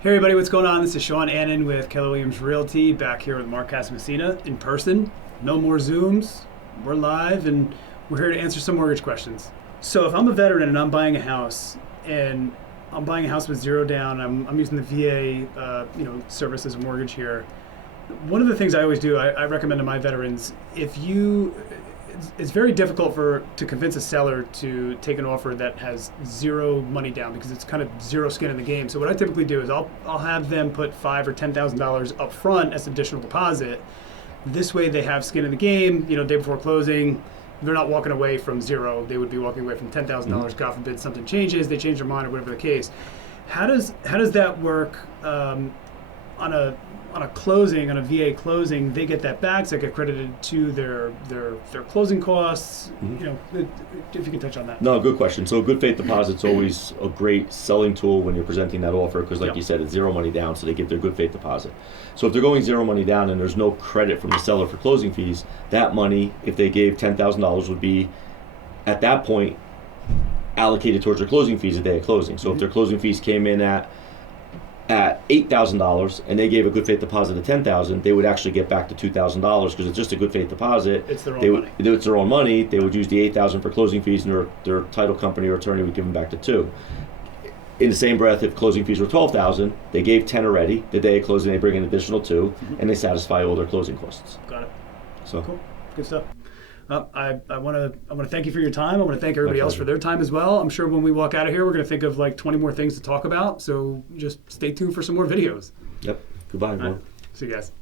Hey everybody, what's going on? This is Sean Annan with Keller Williams Realty, back here with Mark Casamassina in person. No more Zooms. We're live and we're here to answer some mortgage questions. So if I'm a veteran and I'm buying a house and I'm buying a house with zero down, I'm using the VA service as a mortgage here. One of the things I always do, I recommend to my veterans, it's very difficult to convince a seller to take an offer that has zero money down because it's kind of zero skin in the game. So what I typically do is I'll have them put $5,000 or $10,000 up front as additional deposit. This way they have skin in the game, day before closing. They're not walking away from zero. They would be walking away from $10,000. God forbid something changes, they change their mind or whatever the case. How does that work on a closing, on a VA closing? They get that back, so they get credited to their closing costs. Mm-hmm. If you can touch on that. No, good question. So good faith deposit's always a great selling tool when you're presenting that offer because like you said, it's zero money down, so they get their good faith deposit. So if they're going zero money down and there's no credit from the seller for closing fees, that money, if they gave $10,000, would be at that point allocated towards their closing fees the day of closing. So if their closing fees came in at $8,000 and they gave a good faith deposit of $10,000, they would actually get back to $2,000 because it's just a good faith deposit. It's their own money. It's their own money. They would use the $8,000 for closing fees, and their title company or attorney would give them back to $2,000. In the same breath, if closing fees were $12,000, they gave $10,000 already. The day of closing, they bring an additional $2,000, and they satisfy all their closing costs. Got it. So cool, good stuff. I want to thank you for your time. I want to thank everybody else for their time as well. I'm sure when we walk out of here, we're going to think of like 20 more things to talk about. So just stay tuned for some more videos. Yep. Goodbye, everyone. All right. See you guys.